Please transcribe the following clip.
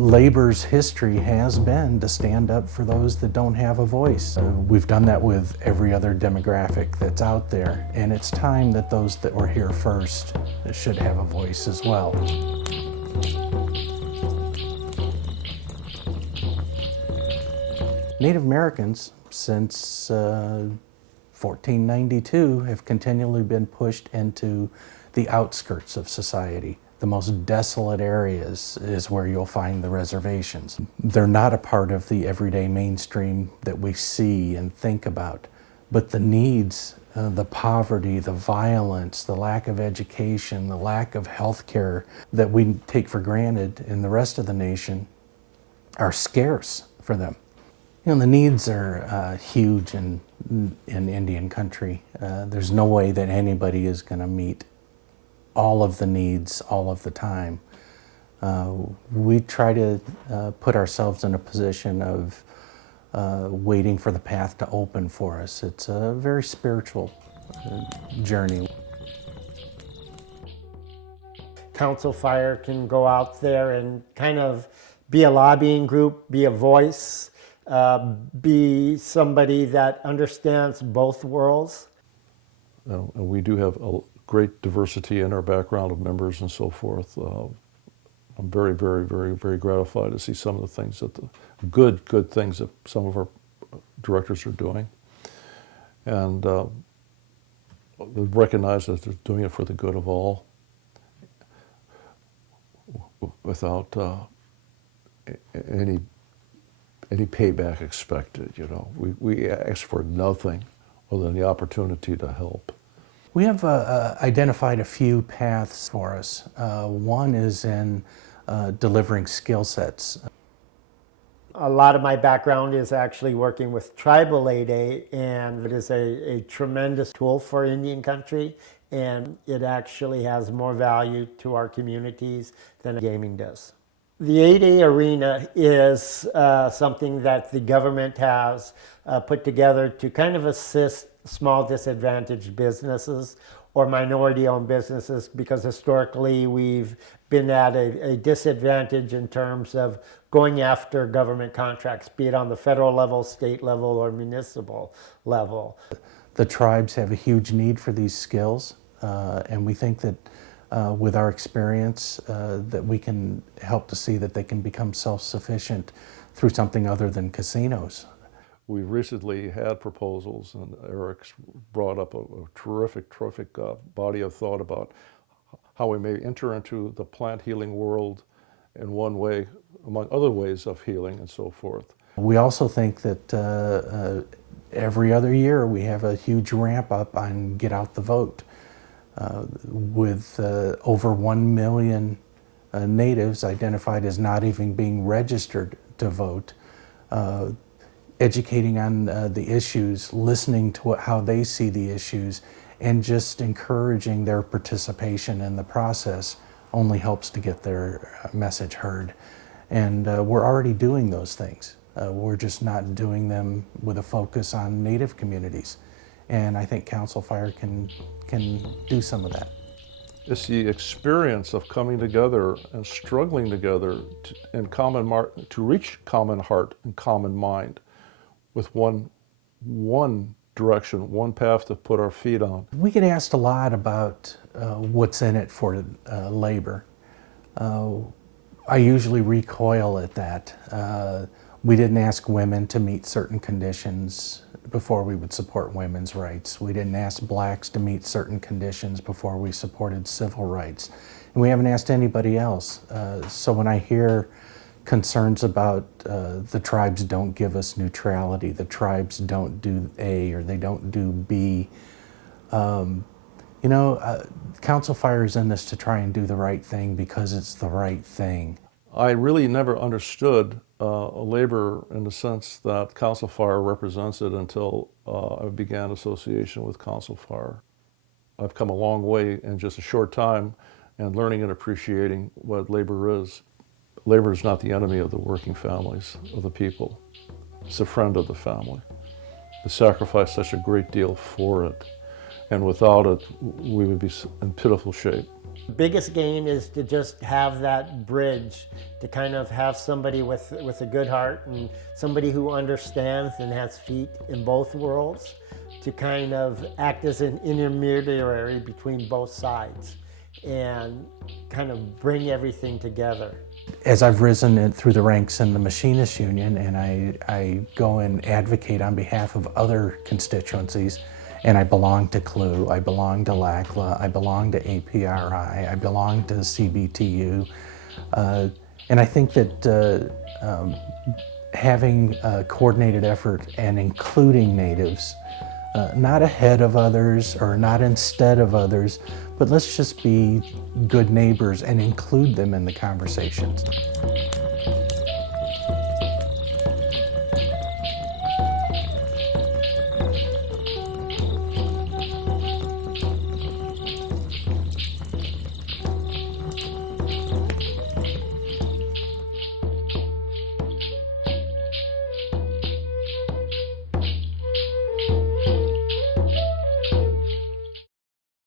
Labor's history has been to stand up for those that don't have a voice. We've done that with every other demographic that's out there, and it's time that those that were here first should have a voice as well. Native Americans, since 1492, have continually been pushed into the outskirts of society. The most desolate areas is where you'll find the reservations. They're not a part of the everyday mainstream that we see and think about, but the needs, the poverty, the violence, the lack of education, the lack of health care that we take for granted in the rest of the nation are scarce for them. You know, the needs are huge in Indian country. There's no way that anybody is going to meet all of the needs all of the time. We try to put ourselves in a position of waiting for the path to open for us. It's a very spiritual journey. Council Fire can go out there and kind of be a lobbying group, be a voice, be somebody that understands both worlds. And we do have a great diversity in our background of members and so forth. I'm very, very, very, very gratified to see some of the things that good things that some of our directors are doing, and recognize that they're doing it for the good of all, without any payback expected. You know, we ask for nothing other than the opportunity to help. We have identified a few paths for us. One is in delivering skill sets. A lot of my background is actually working with tribal 8A, and it is a tremendous tool for Indian country, and it actually has more value to our communities than gaming does. The 8A arena is something that the government has put together to kind of assist small disadvantaged businesses or minority-owned businesses, because historically we've been at a disadvantage in terms of going after government contracts, be it on the federal level, state level, or municipal level. The tribes have a huge need for these skills, and we think that with our experience that we can help to see that they can become self-sufficient through something other than casinos. We recently had proposals, and Eric's brought up a terrific body of thought about how we may enter into the plant healing world in one way, among other ways of healing and so forth. We also think that every other year we have a huge ramp up on Get Out the Vote. With over 1 million natives identified as not even being registered to vote, educating on the issues, listening to how they see the issues, and just encouraging their participation in the process only helps to get their message heard. And we're already doing those things. We're just not doing them with a focus on Native communities. And I think Council Fire can do some of that. It's the experience of coming together and struggling together to reach common heart and common mind with one direction, one path to put our feet on. We get asked a lot about what's in it for labor. I usually recoil at that. We didn't ask women to meet certain conditions before we would support women's rights. We didn't ask blacks to meet certain conditions before we supported civil rights. And we haven't asked anybody else. So when I hear concerns about the tribes don't give us neutrality, the tribes don't do A or they don't do B, Council Fire is in this to try and do the right thing because it's the right thing. I really never understood labor in the sense that Council Fire represents it until I began association with Council Fire. I've come a long way in just a short time and learning and appreciating what labor is. Labor is not the enemy of the working families, of the people. It's a friend of the family. They sacrifice such a great deal for it, and without it, we would be in pitiful shape. Biggest gain is to just have that bridge, to kind of have somebody with a good heart and somebody who understands and has feet in both worlds, to kind of act as an intermediary between both sides and kind of bring everything together. As I've risen through the ranks in the Machinists Union, and I go and advocate on behalf of other constituencies, and I belong to CLU, I belong to LACLA, I belong to APRI, I belong to CBTU, and I think that having a coordinated effort and including Natives, not ahead of others or not instead of others, but let's just be good neighbors and include them in the conversations.